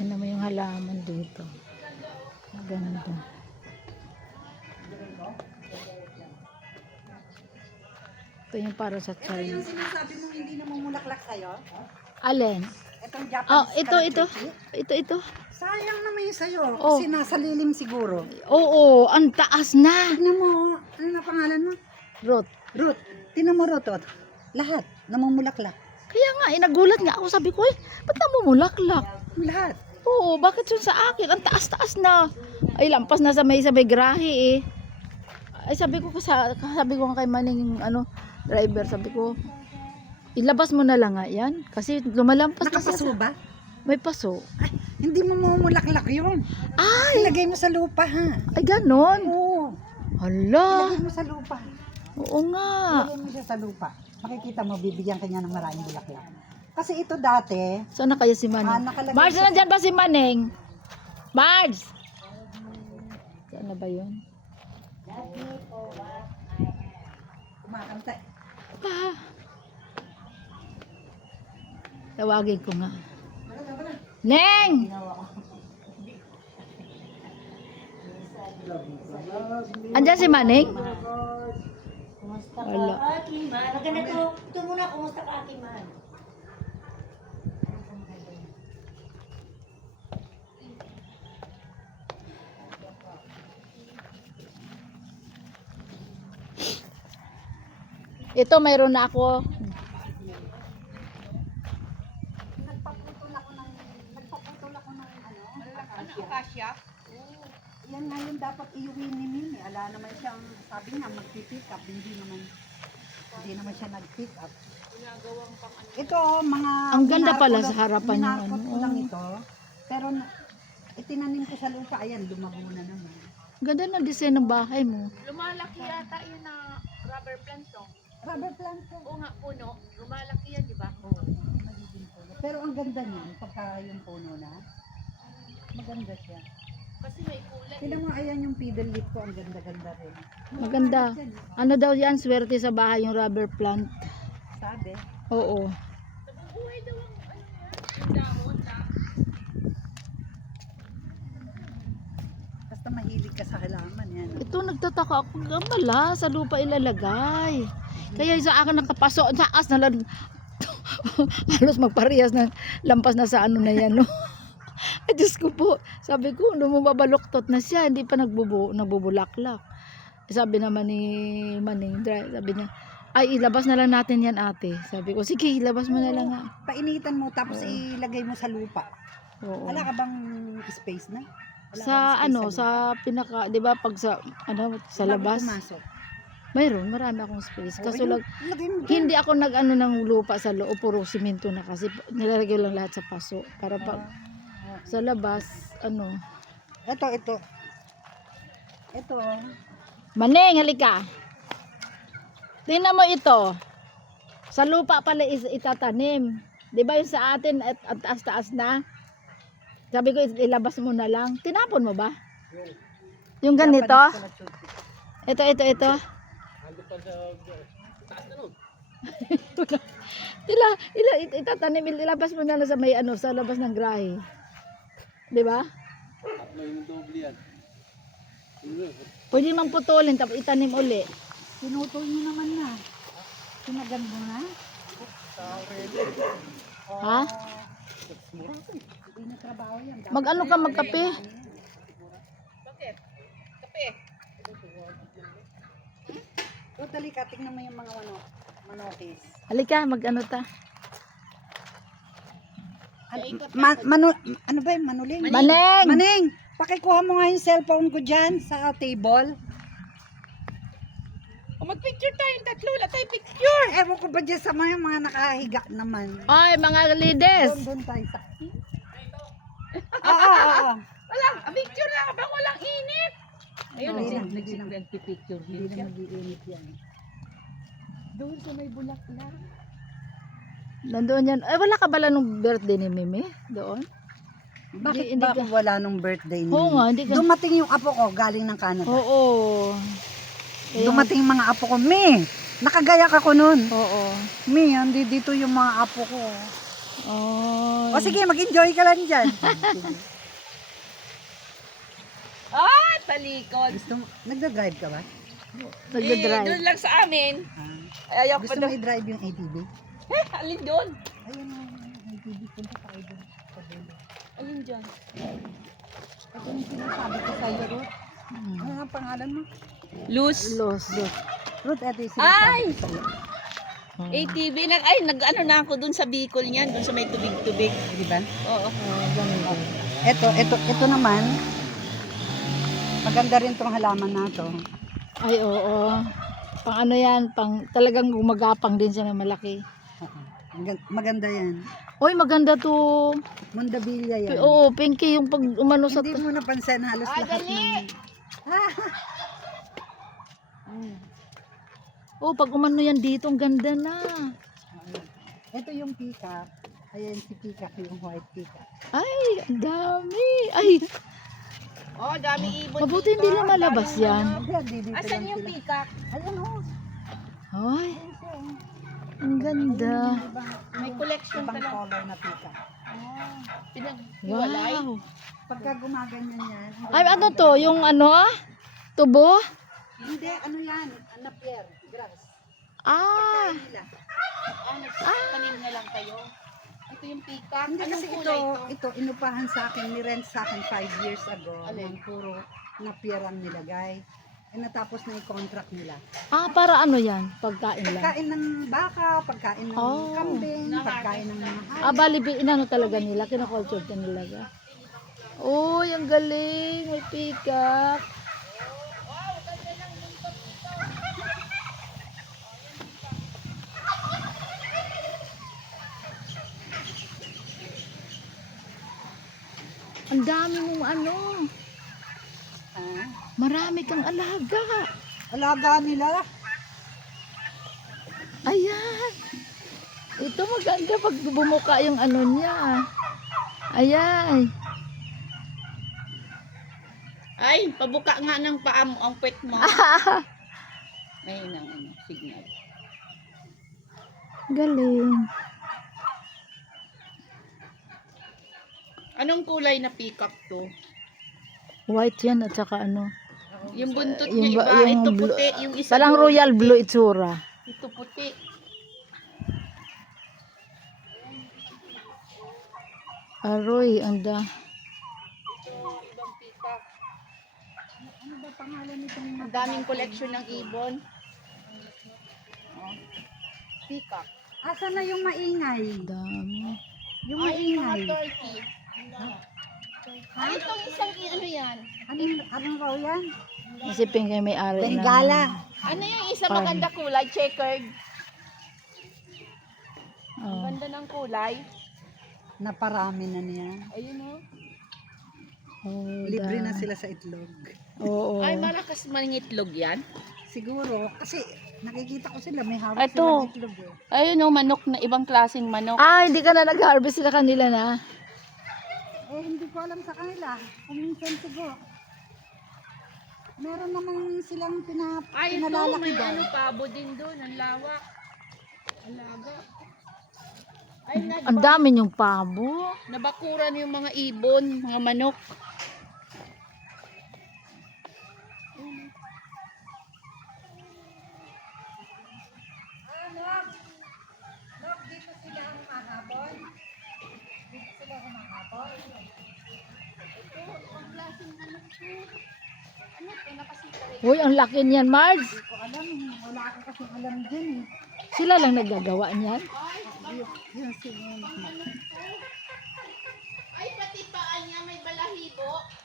Tingnan mo yung halaman dito. Maganda. Ito yung para sa Ito China. yung sinasabi mong hindi na mamulaklak sa'yo? Alin? Itong Oh, Japanese ito. kalapiti? Ito. Sayang naman yung sa'yo. Oh. Kasi nasa lilim siguro. Oo, ang taas na. Tignan mo, ano na pangalan mo? Ruth. Ruth. Tignan mo Ruth. Oh. Lahat namumulaklak. Kaya nga, nagulat nga ako. Sabi ko, ba't namumulaklak? Lahat. Oo, bakit yun sa akin? Ang taas-taas na. Ay, lampas na sa may grahe eh. Ay, sabi ko nga kay Maning, driver, sabi ko, ilabas mo na lang nga yan. Kasi lumalampas na siya. Nakapaso ba? May paso. Ay, hindi mo mamulaklak yun. Ay! Ilagay mo sa lupa ha. Ay, ganon. Oo. Hala. Ilagay mo sa lupa. Oo nga. Ilagay mo siya sa lupa. Makikita mo, bibigyan kanya ng maraming bulaklak. Kasi ito dati, Saan na kaya si Maning? nakalagay Bards, siya- nandyan ba si Maning? Bards! Saan na ba yun? kumakanta. Ah. Tawagin ko nga. Neng! Andyan si Maning? Kumusta ka, Wala. Ate Man? Ito muna, kumusta ka, Ate Man? Ito, mayroon na ako. Nagpaputol ako ng akasya. Yan nga yung dapat iuwi ni Mimi. Ala naman siyang, sabi niya, mag-pick up. Hindi naman siya nag-pick up. Ito, mga... Ang ganda pala minarko sa harapan yung minarkot ko lang ito. Pero, itinanim ko sa lupa. Ayan, lumago na naman. Ganda ng design ng bahay mo. Lumalaki yata yun na rubber plant to. Rubber plant ko. Oo nga, puno. Lumalaki yan, di ba? Oo, magiging puno. Pero ang ganda niya, pagka yung puno na, maganda siya. Kasi may kulay. Tignan mo, ayan yung fiddle leaf ko, ang ganda-ganda rin. Maganda. Ano daw yan? Swerte sa bahay yung rubber plant. Sabi. Oo. Nabubuhay daw ang ano yan. Yung dahon na. Basta mahilig ka sa halaman yan. Ito, nagtataka ako. Gamala, sa lupa ilalagay. Kaya sa akin nakapaso. Sa taas na lang. Halos magparehas na lampas na sa ano na yan. No? Ay, Diyos ko po. Sabi ko, mabaluktot na siya. Hindi pa nagbubulaklak. Sabi naman ni Maning, sabi niya, ay, ilabas na lang natin yan, ate. Sabi ko, sige, ilabas mo na lang nga. Painitan mo, tapos ilagay mo sa lupa. Oo. Wala ka bang space na? Wala Sa kang space ano, lupa? sa pinaka, 'di ba, pag sa sa Bago labas, pumasok. mayroon, marami akong space. Kaso lang, Lagay mo dyan. hindi ako nag-ano ng lupa sa loob, puro simento na kasi nilalagay lang lahat sa paso para pag sa labas, ano. Ito. Maneng, halika. Tingnan mo ito. Sa lupa pala itatanim. 'Di ba yung sa atin at taas-taas na? Sabi ko ilabas mo na lang. Tinapon mo ba? Yung ganito? Japanese kalapiti. Ito. Itatanim, ilabas mo na lang sa may sa labas ng grahe. 'Di ba? Pwede mang putulin tapos itanim uli. Pinutol mo naman na. Sinagan mo na. Ha? Hindi na trabaho yan. Mag-ano ka magkape? Bakit? Kape. Totally ka, tingnan mo yung mga manokis. Halika, mag-ano ta. Ano ba yung manuling? Maneng! Maneng, pakikuha mo nga yung cellphone ko dyan sa table. O mag-picture tayong tatlo. Wala tayong picture. Ewan ko ba dyan sa mga nakahiga naman. Ay, mga lides! Doon tayo sa... Oo. Wala. Picture na. Bang walang init. Ayun, Hindi na nagpipicture. Hindi na mag-iinit yan. Doon sa may bulaklak. Nandoon yan. Ay, wala ka bala nung birthday ni Mimi? Doon? Bakit Hindi ba ka- ako wala nung birthday niya? Oo nga, hindi ka... Dumating yung apo ko galing ng Canada. Oo. Kaya- Dumating yung mga apo ko. Nakagayak ako nun. Oo. Dito yung mga apo ko. Oh. O sige, mag-enjoy ka lang dyan. Ah, talikod. Gusto mo, nagda-drive ka ba? Nagda-drive. Doon lang sa amin. Ah, Ay, ayaw pa gusto mo daw. i-drive yung ATV? Alin doon? Ayun o, ATV. Punta tayo doon. Sa dulo. Alin dyan? Ito yung sinasabi ko sa'yo, Ruth. Ano ang pangalan mo? Luz. Los. Ruth, ito yung sinasabi Ay! ko sa'yo. ATV. Nag-ano na ako doon sa Bicol niyan. Doon sa may tubig-tubig. Di ba? Oo. Ganda. Ito naman, maganda rin tong halaman na to. Ay, oo. Pang ano yan, pang talagang gumagapang din siya na malaki. Maganda yan. Uy, maganda to. Mondabilia yan. Oo, pinky yung pag umano sa... Hindi mo napansin halos lahat ng... Oh, pag umano yan dito, ang ganda na. Ito yung peacock. Ayan si peacock, yung white peacock. Ay, ang dami. Ay, Oh, dami ibon mabuti hindi na malabas yan. Dito Asan lang yung sila. peacock? Ayan o. Ay, ang ganda. May collection Ibang pala. color na peacock. Pinag-iwalay. Wow. Pagka gumaganyan yan. Ay, ano to? Yung ano? Tubo? Hindi, ano yan? Napier, grass. Ah, Nila. Tanim na lang kayo. Ito yung peacock. Hindi Anong kasi kulay ito? ito inupahan sa akin, ni-rent sa akin 5 years ago. Alin? Ng puro napier ang nilagay. Eh natapos na yung contract nila. para ano yan? Pagkain lang. Pagkain ng baka, pagkain ng Oh. kambing, pagkain ng mga hayop. Ah, bali, inano talaga nila? Kinakulture ka nila. Uy, ang galing. May peacock. Ang dami mong ano. Ah, Marami kang alaga. alaga nila. Ayan. Ito maganda pag bumuka yung ano niya. Ayan. Ay, pabuka nga ng paa mo ang pet mo. Ayun ang signal. Galing. Anong kulay na peacock to? White yan at saka ano. Yung buntot Yung niya ba- iba, yung ito blue- puti, yung isa Parang doon, royal blue itsura. ito puti. Aroy, anda. Ibang peacock. Ano ba pangalan nitong Ang daming collection ng ibon. peacock? Asa na yung maingay? Dami. Yung Ay, yung mga maingay. turkey. Ay, itong isang ano yan? Anong raw yan? Kasi pink ay may ari na. Bengala. Ano yung isa Parang- maganda kulay? Checkered. Ang Oh. ganda ng kulay. Naparami na niya. Ayun o. Oh, Libre na sila sa itlog. Oo. Ay, malakas mangitlog yan. Siguro, kasi nakikita ko sila, may hawak Ito. silang itlog eh. Ayun o, manok na ibang klaseng manok. Ah, hindi ka na nag-harvest sila kanila na. Eh, hindi ko alam sa kanila. Kung minsan siguro. Meron namang silang Ay, ito, pinalalaki may daw. ano, pabo din doon. Ang lawak. Alaga. Ay, Ang dami yung pabo. nabakuran yung mga ibon, mga manok. Dito sila humahapon. Dito sila humahapon. Uy, ang laki niyan, Marge. Hindi ko alam, wala ako kasi alam dyan eh. Sila lang naggagawa niyan. Yun siguro. Ay, pati paa niya may balahibo.